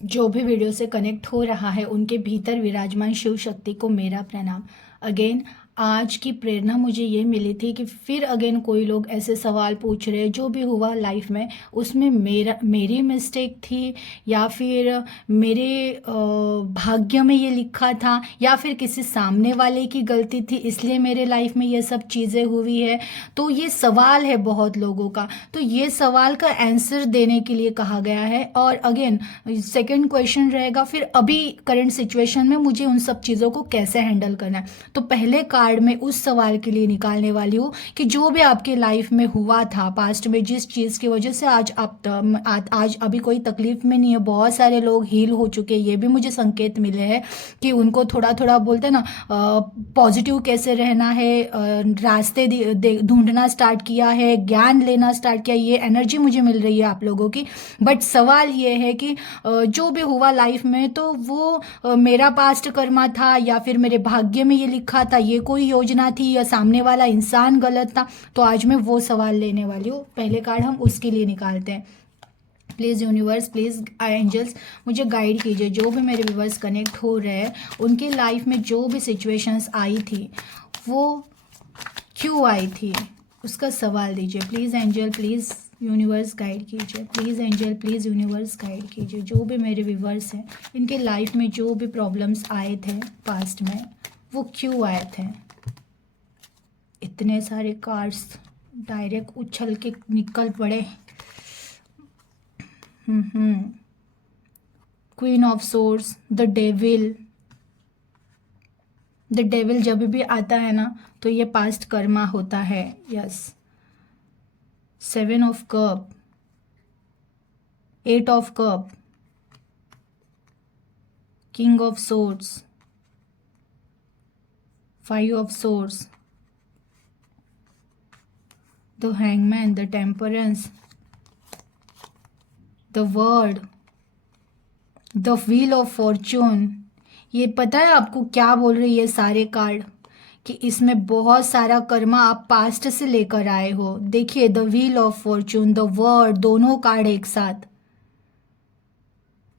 जो भी वीडियो से कनेक्ट हो रहा है उनके भीतर विराजमान शिव शक्ति को मेरा प्रणाम। अगेन आज की प्रेरणा मुझे ये मिली थी कि फिर अगेन कोई लोग ऐसे सवाल पूछ रहे, जो भी हुआ लाइफ में उसमें मेरी मिस्टेक थी या फिर मेरे भाग्य में ये लिखा था या फिर किसी सामने वाले की गलती थी इसलिए मेरे लाइफ में ये सब चीज़ें हुई है। तो ये सवाल है बहुत लोगों का, तो ये सवाल का आंसर देने के लिए कहा गया है। और अगेन सेकंड क्वेश्चन रहेगा फिर अभी करंट सिचुएशन में मुझे उन सब चीज़ों को कैसे हैंडल करना है। तो पहले कार्ड में उस सवाल के लिए निकालने वाली हूँ कि जो भी आपके लाइफ में हुआ था पास्ट में, जिस चीज़ की वजह से आज आप आज अभी कोई तकलीफ में नहीं है, बहुत सारे लोग हील हो चुके हैं, ये भी मुझे संकेत मिले हैं कि उनको थोड़ा थोड़ा बोलते हैं ना पॉजिटिव कैसे रहना है, रास्ते ढूंढना स्टार्ट किया है, ज्ञान लेना स्टार्ट किया, ये एनर्जी मुझे मिल रही है आप लोगों की। बट सवाल ये है कि जो भी हुआ लाइफ में तो वो मेरा पास्ट कर्मा था या फिर मेरे भाग्य में ये लिखा था, ये कोई योजना थी या सामने वाला इंसान गलत था। तो आज मैं वो सवाल लेने वाली हूँ। पहले कार्ड हम उसके लिए निकालते हैं। प्लीज़ यूनिवर्स, प्लीज़ एंजल्स मुझे गाइड कीजिए, जो भी मेरे व्यूवर्स कनेक्ट हो रहे हैं उनके लाइफ में जो भी सिचुएशंस आई थी वो क्यों आई थी, उसका सवाल दीजिए। Please angel, please universe guide कीजिए। Please angel, please universe guide कीजिए, जो भी मेरे व्यूवर्स हैं इनके लाइफ में जो भी प्रॉब्लम्स आए थे पास्ट में वो क्यों आए थे। इतने सारे कार्ड्स डायरेक्ट उछल के निकल पड़े। Queen of swords, the devil. The devil जब भी आता है ना तो ये पास्ट कर्मा होता है। Yes. Seven of cups, eight of cups, king of swords, five of swords, the hangman, the temperance, the world, the wheel of fortune. ये पता है आपको क्या बोल रही है सारे कार्ड, कि इसमें बहुत सारा कर्मा आप पास्ट से लेकर आए हो। देखिए the wheel of Fortune, the word, दोनों कार्ड एक साथ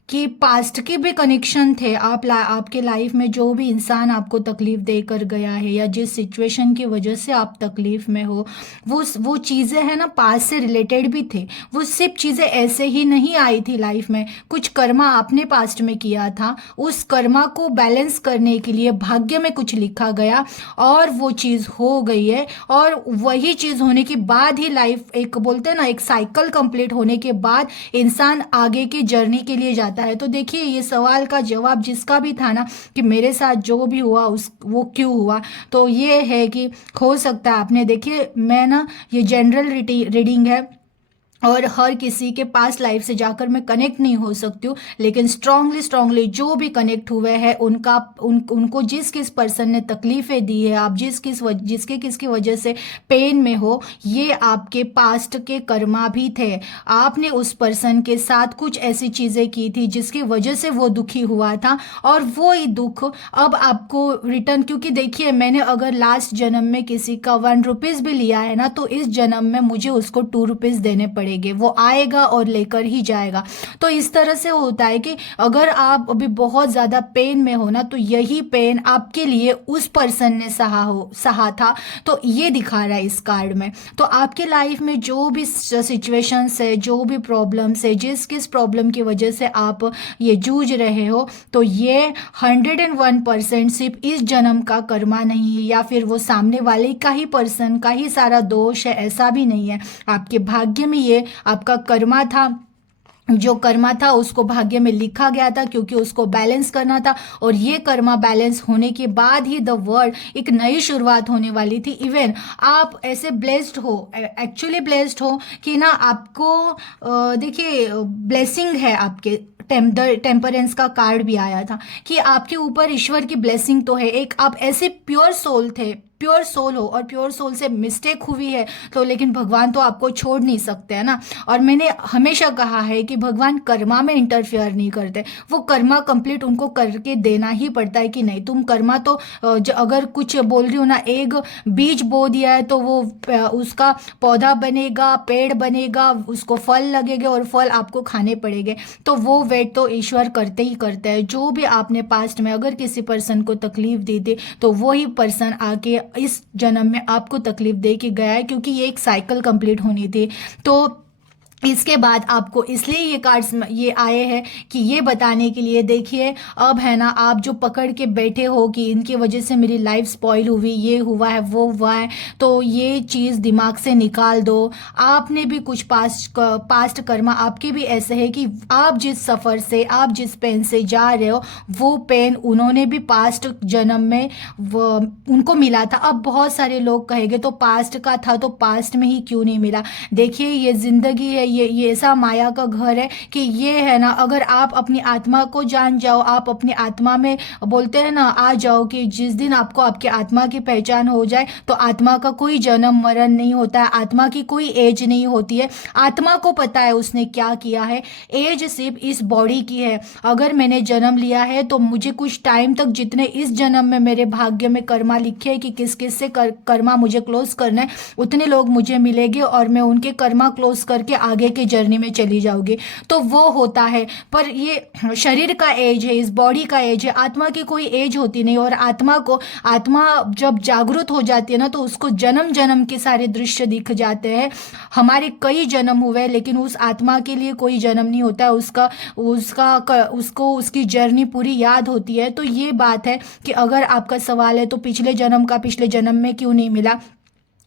कि पास्ट के भी कनेक्शन थे। आपके लाइफ में जो भी इंसान आपको तकलीफ देकर गया है या जिस सिचुएशन की वजह से आप तकलीफ में हो वो चीज़ें हैं ना पास्ट से रिलेटेड भी थे। वो सिर्फ चीज़ें ऐसे ही नहीं आई थी लाइफ में, कुछ कर्मा आपने पास्ट में किया था, उस कर्मा को बैलेंस करने के लिए भाग्य में कुछ लिखा गया और वो चीज़ हो गई है। और वही चीज़ होने के बाद ही लाइफ, एक बोलते हैं ना एक साइकिल कंप्लीट होने के बाद इंसान आगे की जर्नी के लिए जाता है। तो देखिए ये सवाल का जवाब जिसका भी था ना कि मेरे साथ जो भी हुआ उस वो क्यों हुआ, तो ये है कि हो सकता है आपने, देखिए मैं ना ये जनरल रीडिंग है और हर किसी के पास लाइफ से जाकर मैं कनेक्ट नहीं हो सकती हूँ, लेकिन स्ट्रांगली जो भी कनेक्ट हुए हैं उनको जिस किस पर्सन ने तकलीफें दी है, आप जिसके किसकी वजह से पेन में हो, ये आपके पास्ट के कर्मा भी थे। आपने उस पर्सन के साथ कुछ ऐसी चीज़ें की थी जिसकी वजह से वो दुखी हुआ था और वो ही दुख अब आपको रिटर्न, क्योंकि देखिए मैंने अगर लास्ट जन्म में किसी का 1 रुपीज़ भी लिया है ना तो इस जन्म में मुझे उसको 2 रुपीज़ देने पड़ेंगे, वो आएगा और लेकर ही जाएगा। तो इस तरह से होता है कि अगर आप अभी बहुत ज्यादा पेन में हो ना तो यही पेन आपके लिए उस पर्सन ने सहा था। तो ये दिखा रहा है इस कार्ड में। तो आपके लाइफ में जो भी सिचुएशंस है, जो भी प्रॉब्लम्स है, जिस किस प्रॉब्लम की वजह से आप ये जूझ रहे हो, तो ये 101% सिर्फ इस जन्म का कर्मा नहीं है या फिर वो सामने वाले का ही पर्सन का ही सारा दोष है, ऐसा भी नहीं है। आपके भाग्य में ये आपका कर्मा था, जो कर्मा था उसको भाग्य में लिखा गया था क्योंकि उसको बैलेंस करना था। और ये कर्मा बैलेंस होने के बाद ही द वर्ल्ड एक नई शुरुआत होने वाली थी। इवन आप ऐसे ब्लेस्ड हो, एक्चुअली ब्लेस्ड हो कि ना आपको देखिए ब्लेसिंग है आपके। टेम्परेंस का कार्ड भी आया था कि आपके ऊपर ईश्वर की ब्लेसिंग तो है। एक आप ऐसे प्योर सोल थे प्योर सोल हो और प्योर सोल से मिस्टेक हुई है तो लेकिन भगवान तो आपको छोड़ नहीं सकते है ना। और मैंने हमेशा कहा है कि भगवान कर्मा में इंटरफेयर नहीं करते, वो कर्मा कंप्लीट उनको करके देना ही पड़ता है कि नहीं तुम कर्मा तो अगर कुछ बोल रही हो ना, एक बीज बो दिया है तो वो उसका पौधा बनेगा, पेड़ बनेगा, उसको फल लगेंगे और फल आपको खाने पड़ेंगे। तो वो वेट तो ईश्वर करते ही करते हैं। जो भी आपने पास्ट में अगर किसी पर्सन को तकलीफ दी थी तो वही पर्सन आके इस जन्म में आपको तकलीफ दे के गया है, क्योंकि ये एक साइकिल कंप्लीट होनी थी। तो इसके बाद आपको इसलिए ये कार्ड्स ये आए हैं कि ये बताने के लिए, देखिए अब है ना आप जो पकड़ के बैठे हो कि इनकी वजह से मेरी लाइफ स्पॉइल हुई, ये हुआ है वो हुआ है, तो ये चीज़ दिमाग से निकाल दो। आपने भी कुछ पास्ट कर्मा आपके भी ऐसे है कि आप जिस सफ़र से, आप जिस पेन से जा रहे हो वो पेन उन्होंने भी पास्ट जन्म में वो उनको मिला था। अब बहुत सारे लोग कहेंगे तो पास्ट का था तो पास्ट में ही क्यों नहीं मिला। देखिए ये ज़िंदगी है, ये ऐसा माया का घर है कि ये है ना, अगर आप अपनी आत्मा को जान जाओ, आप अपनी आत्मा में बोलते हैं ना आ जाओ, कि जिस दिन आपको आपकी आत्मा की पहचान हो जाए तो आत्मा का कोई जन्म मरण नहीं होता है, आत्मा की कोई एज नहीं होती है। आत्मा को पता है उसने क्या किया है, एज सिर्फ इस बॉडी की है। अगर मैंने जन्म लिया है तो मुझे कुछ टाइम तक जितने इस जन्म में मेरे भाग्य में कर्मा लिखे हैं कि किस किस से कर्मा मुझे क्लोज करना है, उतने लोग मुझे मिलेंगे और मैं उनके कर्मा क्लोज करके आगे के जर्नी में चली जाओगी। तो वो होता है, पर ये शरीर का एज है, इस बॉडी का एज है, आत्मा की कोई एज होती नहीं। और आत्मा जब जागरूक हो जाती है ना तो उसको जन्म जन्म के सारे दृश्य दिख जाते हैं। हमारे कई जन्म हुए लेकिन उस आत्मा के लिए कोई जन्म नहीं होता है, उसको उसकी जर्नी पूरी याद होती है। तो ये बात है कि अगर आपका सवाल है तो पिछले जन्म का पिछले जन्म में क्यों नहीं मिला,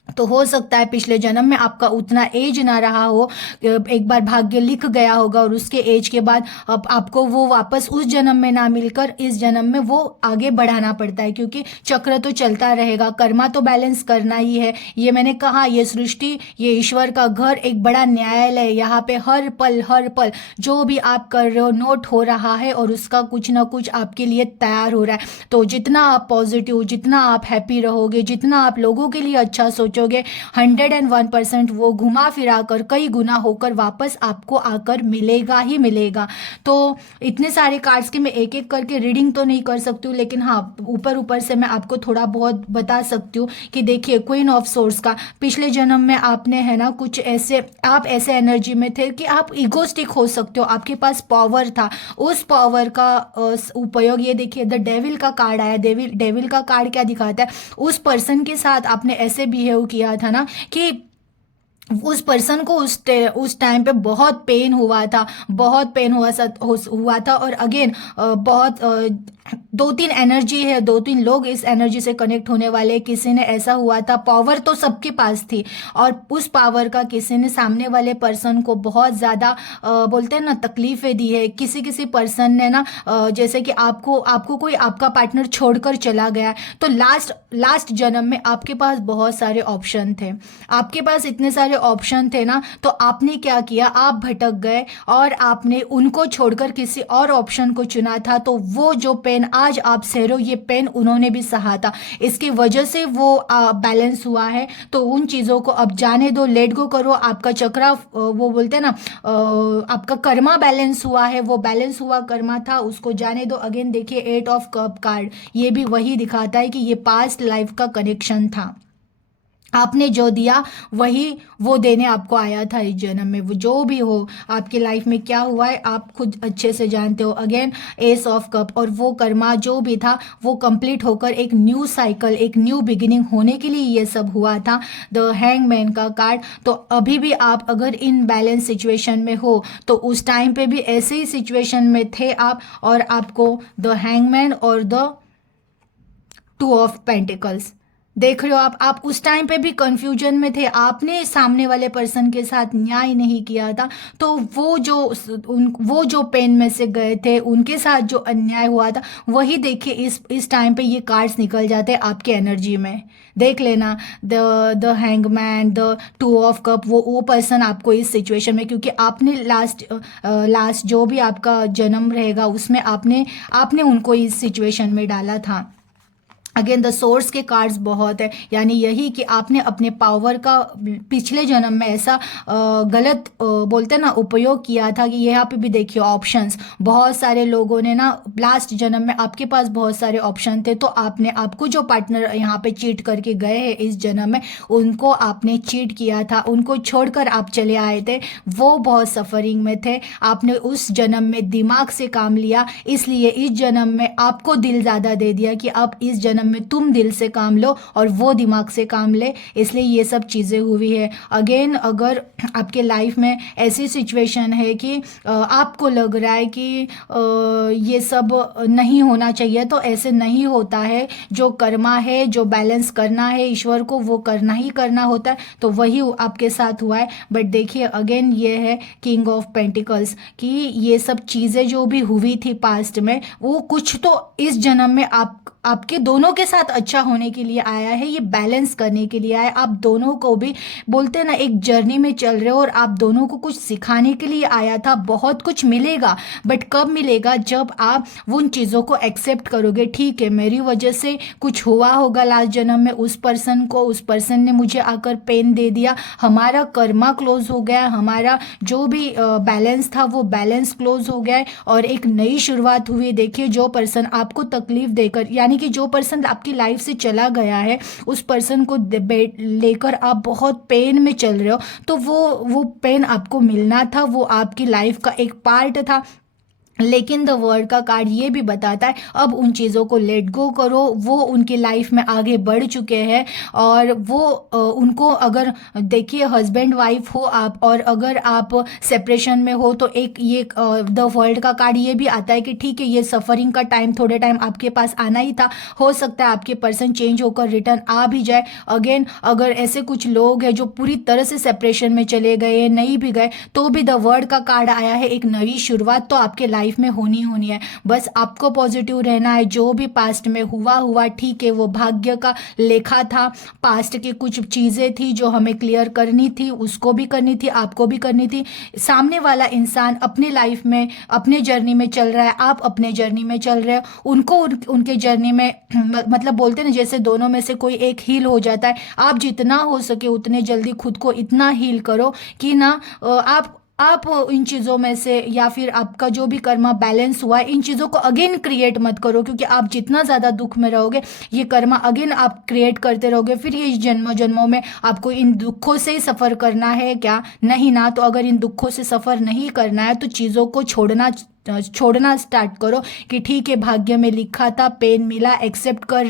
तो हो सकता है पिछले जन्म में आपका उतना एज ना रहा हो, एक बार भाग्य लिख गया होगा और उसके एज के बाद अब आपको वो वापस उस जन्म में ना मिलकर इस जन्म में वो आगे बढ़ाना पड़ता है, क्योंकि चक्र तो चलता रहेगा, कर्मा तो बैलेंस करना ही है। ये मैंने कहा, ये सृष्टि, ये ईश्वर का घर एक बड़ा न्यायालय है। यहाँ पे हर पल जो भी आप कर रहे हो नोट हो रहा है और उसका कुछ ना कुछ आपके लिए तैयार हो रहा है। तो जितना आप पॉजिटिव, जितना आप हैप्पी रहोगे, जितना आप लोगों के लिए अच्छा सोचोगे, 101% वो घुमा फिरा कर कई गुना होकर वापस आपको आकर मिलेगा ही मिलेगा। तो इतने सारे कार्ड्स के मैं एक एक करके रीडिंग तो नहीं कर सकती हूँ, लेकिन हाँ ऊपर ऊपर से मैं आपको थोड़ा बहुत बता सकती हूँ कि देखिए क्वीन ऑफ सोर्स का पिछले जन्म में आपने है ना कुछ ऐसे, आप ऐसे एनर्जी में थे कि आप इगोस्टिक हो सकते हो, आपके पास पावर था। उस पावर का उपयोग, ये देखिए द डेविल का कार्ड आया। डेविल का कार्ड क्या दिखाता है, उस पर्सन के साथ आपने ऐसे बिहेव किया था ना कि उस पर्सन को उस टाइम पे बहुत पेन हुआ था, बहुत पेन हुआ था। और अगेन बहुत दो तीन एनर्जी है, दो तीन लोग इस एनर्जी से कनेक्ट होने वाले। किसी ने ऐसा हुआ था, पावर तो सबके पास थी और उस पावर का किसी ने सामने वाले पर्सन को बहुत ज़्यादा बोलते हैं ना तकलीफें दी है। किसी पर्सन ने ना जैसे कि आपको कोई आपका पार्टनर छोड़कर चला गया, तो लास्ट जन्म में आपके पास बहुत सारे ऑप्शन थे, आपके पास इतने सारे ऑप्शन थे ना, तो आपने क्या किया, आप भटक गए और आपने उनको छोड़कर किसी और ऑप्शन को चुना था। तो वो जो पेन आज आप सह रहे हो, ये पेन उन्होंने भी सहा था, इसकी वजह से वो बैलेंस हुआ है। तो उन चीज़ों को अब जाने दो, लेट गो करो। आपका चक्रा वो बोलते हैं ना आपका कर्मा बैलेंस हुआ है, वो बैलेंस हुआ कर्मा था, उसको जाने दो। अगेन देखिए 8 ऑफ कप कार्ड, ये भी वही दिखाता है कि ये पास्ट लाइफ का कनेक्शन था। आपने जो दिया वही वो देने आपको आया था इस जन्म में। वो जो भी हो आपकी लाइफ में क्या हुआ है आप खुद अच्छे से जानते हो। अगेन एस ऑफ कप, और वो कर्मा जो भी था वो कंप्लीट होकर एक न्यू साइकिल, एक न्यू बिगिनिंग होने के लिए ये सब हुआ था। द हैंगमैन का कार्ड, तो अभी भी आप अगर इन बैलेंस सिचुएशन में हो तो उस टाइम पे भी ऐसे ही सिचुएशन में थे आप, और आपको द हैंगमैन और द 2 ऑफ पेंटिकल्स देख रहे हो। आप उस टाइम पे भी कंफ्यूजन में थे, आपने सामने वाले पर्सन के साथ न्याय नहीं किया था, तो वो जो पेन में से गए थे, उनके साथ जो अन्याय हुआ था, वही देखिए इस टाइम पे ये कार्ड्स निकल जाते हैं आपके एनर्जी में। देख लेना the hangman, the 2 of cup, वो पर्सन आपको इस सिचुएशन में, क्योंकि आपने लास्ट जो भी आपका जन्म रहेगा उसमें आपने उनको इस सिचुएशन में डाला था। अगेन द सोर्स के कार्ड्स बहुत है, यानी यही कि आपने अपने पावर का पिछले जन्म में ऐसा गलत बोलते हैं ना उपयोग किया था कि यहाँ पे भी देखिए ऑप्शंस, बहुत सारे लोगों ने ना लास्ट जन्म में आपके पास बहुत सारे ऑप्शन थे, तो आपने आपको जो पार्टनर यहाँ पे चीट करके गए हैं इस जन्म में, उनको आपने चीट किया था, उनको छोड़कर आप चले आए थे, वो बहुत सफरिंग में थे, आपने उस जन्म में दिमाग से काम लिया, इसलिए इस जन्म में आपको दिल ज़्यादा दे दिया कि अब इस जन्म में तुम दिल से काम लो और वो दिमाग से काम ले, इसलिए ये सब चीज़ें हुई है। अगेन अगर आपके लाइफ में ऐसी सिचुएशन है कि आपको लग रहा है कि ये सब नहीं होना चाहिए, तो ऐसे नहीं होता है, जो कर्मा है, जो बैलेंस करना है ईश्वर को, वो करना ही करना होता है, तो वही आपके साथ हुआ है। बट देखिए अगेन ये है किंग ऑफ पेंटिकल्स कि ये सब चीज़ें जो भी हुई थी पास्ट में, वो कुछ तो इस जन्म में आपके दोनों के साथ अच्छा होने के लिए आया है, ये बैलेंस करने के लिए आया है। आप दोनों को भी बोलते हैं ना एक जर्नी में चल रहे हो और आप दोनों को कुछ सिखाने के लिए आया था। बहुत कुछ मिलेगा, बट कब मिलेगा? जब आप उन चीज़ों को एक्सेप्ट करोगे। ठीक है, मेरी वजह से कुछ हुआ होगा लास्ट जन्म में उस पर्सन को, उस पर्सन ने मुझे आकर पेन दे दिया, हमारा कर्मा क्लोज हो गया, हमारा जो भी बैलेंस था वो बैलेंस क्लोज हो गया है और एक नई शुरुआत हुई। देखिए जो पर्सन आपको तकलीफ देकर, यानी कि जो पर्सन आपकी लाइफ से चला गया है, उस पर्सन को लेकर आप बहुत पेन में चल रहे हो, तो वो पेन आपको मिलना था, वो आपकी लाइफ का एक पार्ट था। लेकिन द वर्ड का कार्ड ये भी बताता है अब उन चीज़ों को लेट गो करो, वो उनकी लाइफ में आगे बढ़ चुके हैं और वो उनको, अगर देखिए हस्बैंड वाइफ हो आप और अगर आप सेपरेशन में हो, तो एक ये द वर्ल्ड का कार्ड ये भी आता है कि ठीक है, ये सफरिंग का टाइम थोड़े टाइम आपके पास आना ही था, हो सकता है आपके पर्सन चेंज होकर रिटर्न आ भी जाए। अगेन अगर ऐसे कुछ लोग हैं जो पूरी तरह से सेपरेशन में चले गए, नहीं भी गए, तो भी द वर्ड का कार्ड आया है, एक नई शुरुआत तो आपके लाइफ में होनी है। बस आपको पॉजिटिव रहना है, जो भी पास्ट में हुआ ठीक है, वो भाग्य का लेखा था, पास्ट की कुछ चीज़ें थी जो हमें क्लियर करनी थी, उसको भी करनी थी, आपको भी करनी थी। सामने वाला इंसान अपने लाइफ में अपने जर्नी में चल रहा है, आप अपने जर्नी में चल रहे हो, उनको उनके जर्नी में मतलब बोलते हैं ना, जैसे दोनों में से कोई एक हील हो जाता है, आप जितना हो सके उतने जल्दी खुद को इतना हील करो कि ना आप इन चीज़ों में से, या फिर आपका जो भी कर्मा बैलेंस हुआ है, इन चीज़ों को अगेन क्रिएट मत करो, क्योंकि आप जितना ज़्यादा दुख में रहोगे, ये कर्मा अगेन आप क्रिएट करते रहोगे, फिर ये जन्मों जन्मों में आपको इन दुखों से ही सफ़र करना है क्या? नहीं ना। तो अगर इन दुखों से सफ़र नहीं करना है तो चीज़ों को छोड़ना स्टार्ट करो कि ठीक है, भाग्य में लिखा था, पेन मिला, एक्सेप्ट कर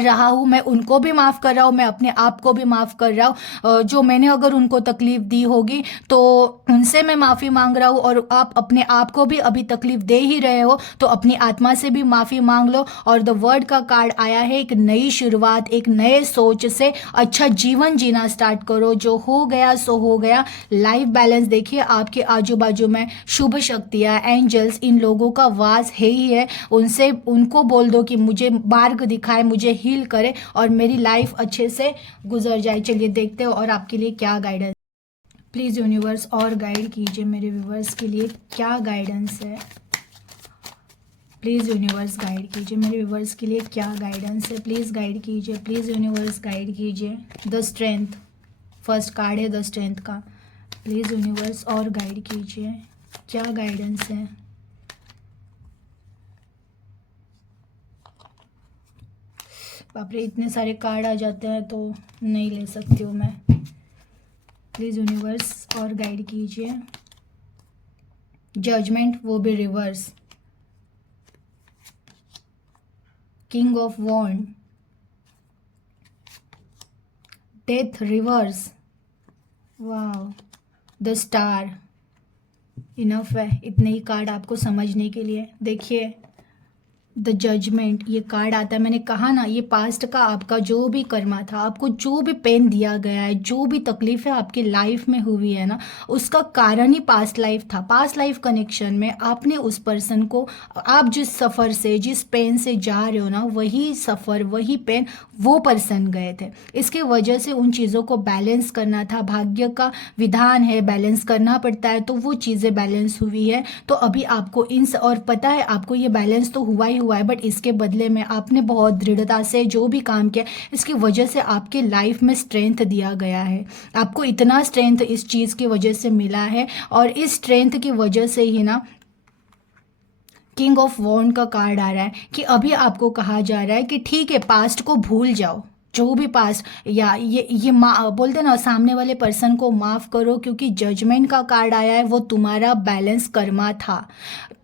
रहा हूँ, मैं उनको भी माफ़ कर रहा हूँ, मैं अपने आप को भी माफ़ कर रहा हूँ, जो मैंने अगर उनको तकलीफ़ दी होगी तो उनसे मैं माफ़ी मांग रहा हूँ, और आप अपने आप को भी अभी तकलीफ़ दे ही रहे हो तो अपनी आत्मा से भी माफ़ी मांग लो। और द वर्ड का कार्ड आया है एक नई शुरुआत, एक नए सोच से अच्छा जीवन जीना स्टार्ट करो, जो हो गया सो हो गया। लाइफ बैलेंस देखिए, आपके आजू बाजू में शुभ शक्तियाँ, एंजल्स, इन लोगों का वास है ही है, उनको बोल दो कि मुझे मार्ग दिखाए, मुझे हील करे और मेरी लाइफ अच्छे से गुजर जाए। चलिए देखते हो और आपके लिए क्या गाइडेंस। प्लीज़ यूनिवर्स और गाइड कीजिए मेरे व्यूवर्स के लिए क्या गाइडेंस है। प्लीज़ यूनिवर्स गाइड कीजिए मेरे व्यूवर्स के लिए क्या गाइडेंस है। प्लीज़ गाइड कीजिए, प्लीज़ यूनिवर्स गाइड कीजिए। द स्ट्रेंथ, फर्स्ट कार्ड है द स्ट्रेंथ का। प्लीज़ यूनिवर्स और गाइड कीजिए, क्या गाइडेंस है। बाप रे, इतने सारे कार्ड आ जाते हैं तो नहीं ले सकती हूँ मैं। प्लीज़ यूनिवर्स और गाइड कीजिए। जजमेंट, वो भी reverse. King of wands, death reverse, wow, the star. Enough है, इतने ही कार्ड आपको समझने के लिए। देखिए द जजमेंट ये कार्ड आता है, मैंने कहा ना, ये पास्ट का आपका जो भी कर्मा था, आपको जो भी पेन दिया गया है, जो भी तकलीफें आपकी लाइफ में हुई है ना, उसका कारण ही पास्ट लाइफ था। पास्ट लाइफ कनेक्शन में आपने उस पर्सन को, आप जिस सफ़र से, जिस पेन से जा रहे हो ना, वही सफ़र, वही पेन वो पर्सन गए थे। इसके वजह से उन चीज़ों को बैलेंस करना था, भाग्य का विधान है, बैलेंस करना पड़ता है, तो वो चीज़ें बैलेंस हुई है। तो अभी आपको और पता है आपको ये बैलेंस तो हुआ ही हुआ है, बट इसके बदले में आपने बहुत दृढ़ता से जो भी काम किया इसकी वजह से आपके लाइफ में स्ट्रेंथ दिया गया है। आपको इतना स्ट्रेंथ इस चीज़ की वजह से मिला है, और इस स्ट्रेंथ की वजह से ही ना किंग ऑफ वॉन्ड का कार्ड आ रहा है कि अभी आपको कहा जा रहा है कि ठीक है, पास्ट को भूल जाओ, जो भी पास्ट, या ये बोलते ना सामने वाले पर्सन को माफ़ करो, क्योंकि जजमेंट का कार्ड आया है, वो तुम्हारा बैलेंस कर्मा था।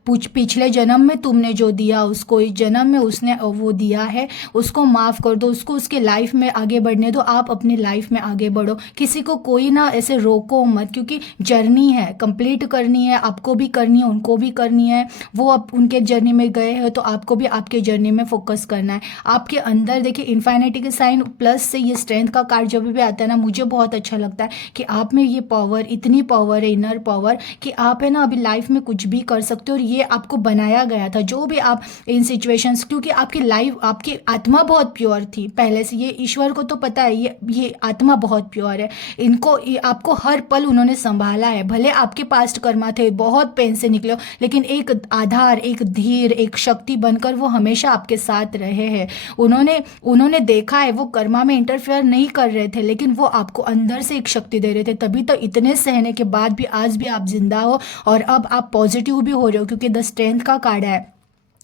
पिछले जन्म में तुमने जो दिया उसको इस जन्म में उसने वो दिया है, उसको माफ़ कर दो, उसको उसके लाइफ में आगे बढ़ने दो, आप अपनी लाइफ में आगे बढ़ो। किसी को कोई ना ऐसे रोको मत, क्योंकि जर्नी है, कंप्लीट करनी है, आपको भी करनी है, उनको भी करनी है। वो अब उनके जर्नी में गए हैं तो आपको भी आपके जर्नी में फोकस करना है। आपके अंदर देखिए इन्फिनिटी के साइन प्लस से ये स्ट्रेंथ का कार्ड जब भी आता है ना, मुझे बहुत अच्छा लगता है कि आप में ये पावर, इतनी पावर है, इनर पावर, कि आप है ना अभी लाइफ में कुछ भी कर सकते हो। और ये आपको बनाया गया था, जो भी आप इन सिचुएशंस, क्योंकि आपकी लाइफ, आपकी आत्मा बहुत प्योर थी पहले से, ये ईश्वर को तो पता है, ये आत्मा बहुत प्योर है। इनको आपको हर पल उन्होंने संभाला है। भले आपके पास्ट कर्मा थे, बहुत पेन से निकले हो, लेकिन एक आधार, एक धीर, एक शक्ति बनकर वो हमेशा आपके साथ रहे हैं। उन्होंने देखा है, वो कर्मा में इंटरफेयर नहीं कर रहे थे, लेकिन वो आपको अंदर से एक शक्ति दे रहे थे। तभी तो इतने सहने के बाद भी आज भी आप जिंदा हो, और अब आप पॉजिटिव भी हो रहे हो, क्योंकि द स्ट्रेंथ का कार्ड है।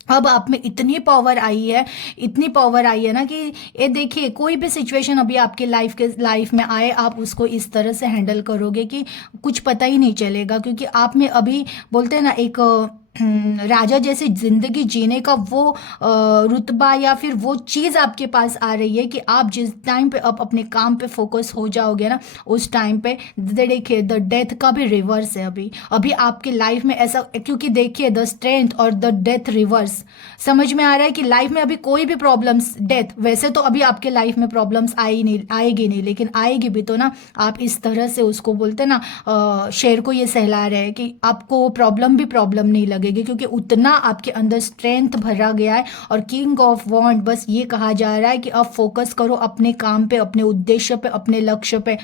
अब आप में इतनी पावर आई है, इतनी पावर आई है ना कि ये देखिए, कोई भी सिचुएशन अभी आपके लाइफ में आए, आप उसको इस तरह से हैंडल करोगे कि कुछ पता ही नहीं चलेगा। क्योंकि आप में अभी बोलते हैं ना एक राजा जैसे जिंदगी जीने का वो रुतबा या फिर वो चीज़ आपके पास आ रही है कि आप जिस टाइम पे अब अपने काम पे फोकस हो जाओगे ना, उस टाइम पे देखिए द डेथ का भी रिवर्स है अभी आपके लाइफ में ऐसा, क्योंकि देखिए द स्ट्रेंथ और द डेथ रिवर्स, समझ में आ रहा है कि लाइफ में अभी कोई भी प्रॉब्लम्स, डेथ वैसे तो अभी आपके लाइफ में प्रॉब्लम्स आएगी नहीं, लेकिन आएगी भी तो ना, आप इस तरह से उसको बोलते ना शेर को ये सहला रहे हैं कि आपको प्रॉब्लम भी प्रॉब्लम नहीं लगेगी, क्योंकि उतना आपके अंदर स्ट्रेंथ भरा गया है। और किंग ऑफ वॉन्ड, बस ये कहा जा रहा है कि अब फोकस करो अपने काम पे, अपने उद्देश्य पे, अपने लक्ष्य पे।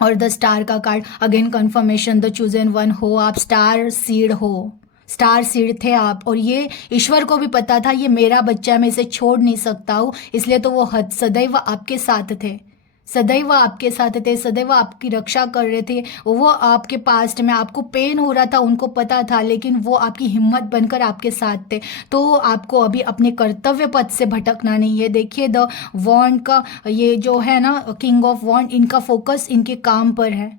और द स्टार का card again confirmation, the chosen one हो, आप स्टार सीड हो, स्टार सीड थे आप। और ये ईश्वर को भी पता था ये मेरा बच्चा, मैं इसे छोड़ नहीं सकता हूँ, इसलिए तो वो सदैव आपके साथ थे, सदैव आपके साथ थे, सदैव आपकी रक्षा कर रहे थे। वो आपके पास्ट में आपको पेन हो रहा था, उनको पता था, लेकिन वो आपकी हिम्मत बनकर आपके साथ थे। तो आपको अभी अपने कर्तव्य पथ से भटकना नहीं है। देखिए द वॉन्ड का ये जो है ना, किंग ऑफ वॉन्ड, इनका फोकस इनके काम पर है।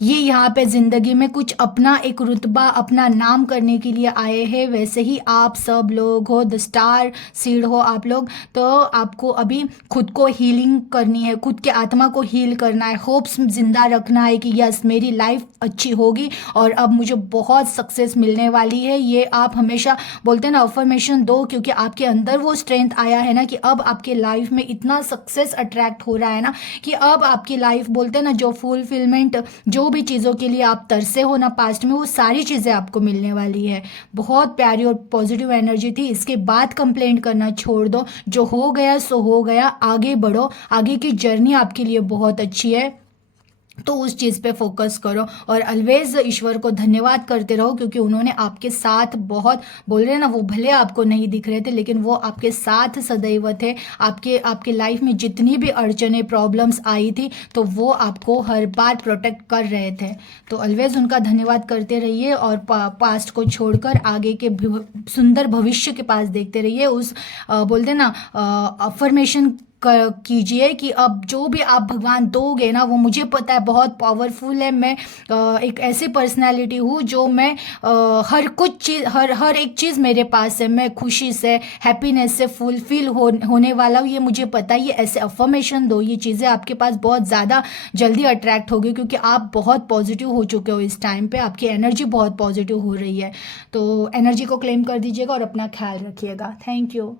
ये यहाँ पे जिंदगी में कुछ अपना एक रुतबा, अपना नाम करने के लिए आए हैं। वैसे ही आप सब लोग हो, द स्टार सीड हो आप लोग, तो आपको अभी खुद को हीलिंग करनी है, खुद के आत्मा को हील करना है, होप्स जिंदा रखना है कि यस मेरी लाइफ अच्छी होगी और अब मुझे बहुत सक्सेस मिलने वाली है। ये आप हमेशा बोलते हैं ना अफर्मेशन दो, क्योंकि आपके अंदर वो स्ट्रेंथ आया है ना कि अब आपके लाइफ में इतना सक्सेस अट्रैक्ट हो रहा है ना कि अब आपकी लाइफ बोलते हैं ना जो फुलफिलमेंट, जो भी चीज़ों के लिए आप तरसे हो ना पास्ट में, वो सारी चीज़ें आपको मिलने वाली है। बहुत प्यारी और पॉजिटिव एनर्जी थी। इसके बाद कंप्लेंट करना छोड़ दो, जो हो गया सो हो गया, आगे बढ़ो, आगे की जर्नी आपके लिए बहुत अच्छी है, तो उस चीज़ पे फोकस करो। और ऑलवेज ईश्वर को धन्यवाद करते रहो, क्योंकि उन्होंने आपके साथ बहुत, बोल रहे हैं ना, वो भले आपको नहीं दिख रहे थे लेकिन वो आपके साथ सदैव थे। आपके लाइफ में जितनी भी अड़चने प्रॉब्लम्स आई थी तो वो आपको हर बार प्रोटेक्ट कर रहे थे। तो ऑलवेज उनका धन्यवाद करते रहिए और पास्ट को छोड़कर आगे के सुंदर भविष्य के पास देखते रहिए। उस बोलते ना अफर्मेशन कीजिए कि अब जो भी आप भगवान दोगे ना, वो मुझे पता है बहुत पावरफुल है। मैं एक ऐसी पर्सनालिटी हूँ जो मैं हर कुछ चीज़, हर एक चीज़ मेरे पास है, मैं खुशी से, हैप्पीनेस से फुलफिल होने वाला हूँ, ये मुझे पता है। ये ऐसे अफर्मेशन दो, ये चीज़ें आपके पास बहुत ज़्यादा जल्दी अट्रैक्ट होगी, क्योंकि आप बहुत पॉजिटिव हो चुके हो इस टाइम पे, आपकी एनर्जी बहुत पॉजिटिव हो रही है। तो एनर्जी को क्लेम कर दीजिएगा और अपना ख्याल रखिएगा। Thank you.